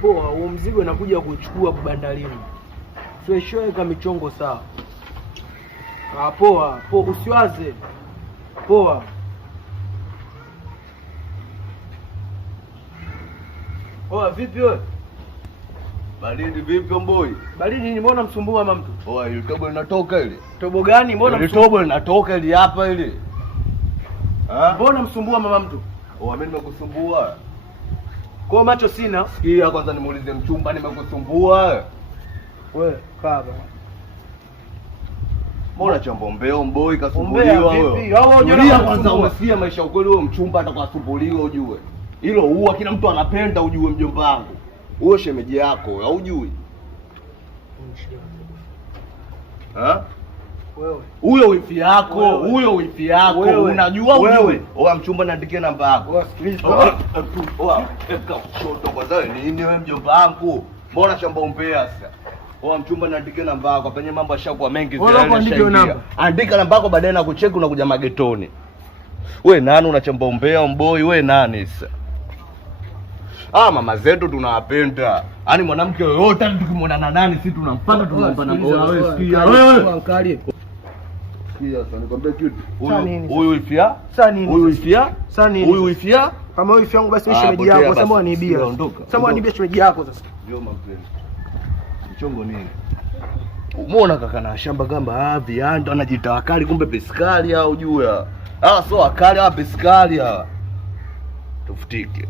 Poa, huo mzigo nakuja kuchukua bandarini. Fresh weka michongo sawa. Poa, usiwaze. Poa. Vipi wewe? Baridi vipi mboi? Baridi ni mbona msumbua mama mtu? Ile tobo linatoka ile. Tobo gani? Mbona ile tobo linatoka ile hapa ile? Mbona msumbua mama mtu? Mimi nimekusumbua. Kwa macho sina. Sikia kwanza nimuulize mchumba nimekusumbua. Wewe kaba. Mbona chambombeo mboi kasumbuliwa wewe? Ulia kwanza umesikia maisha ukweli wewe mchumba atakasumbuliwa ujue. Hilo huwa kila mtu anapenda ujue mjomba wangu. Wewe shemeji yako, haujui? Wewe. Huyo wifi yako, unajua ujue? Mchumba niandikie namba yako. Sikiliza. Shoto kwanza nini wewe mjomba wangu? Mbona chambombea sasa? Mchumba niandikie namba yako, penye mambo yashakuwa mengi zaidi. Andika namba yako baadaye na kucheki unakuja magetoni. Wewe nani unachambombea mboi wewe nani sasa? Mama zetu tunawapenda. Yaani mwanamke yoyote tukimwona na nani sisi tunampanga tunampa namba. Wewe sikia wewe. Angalie. Sikia sasa nikwambia kitu. Huyu ifia? Sasa nini? Huyu ifia? Sasa nini? Huyu ifia? Kama huyu ifia yangu basi wewe shemeji yako, sasa mbona niibia? Sasa mbona niibia shemeji yako sasa? Ndio mapenzi. Mchongo nini? Umeona kaka na shamba gamba vianda anajitawakali kumbe pesikali au jua. So akali pesikali. Tufutike.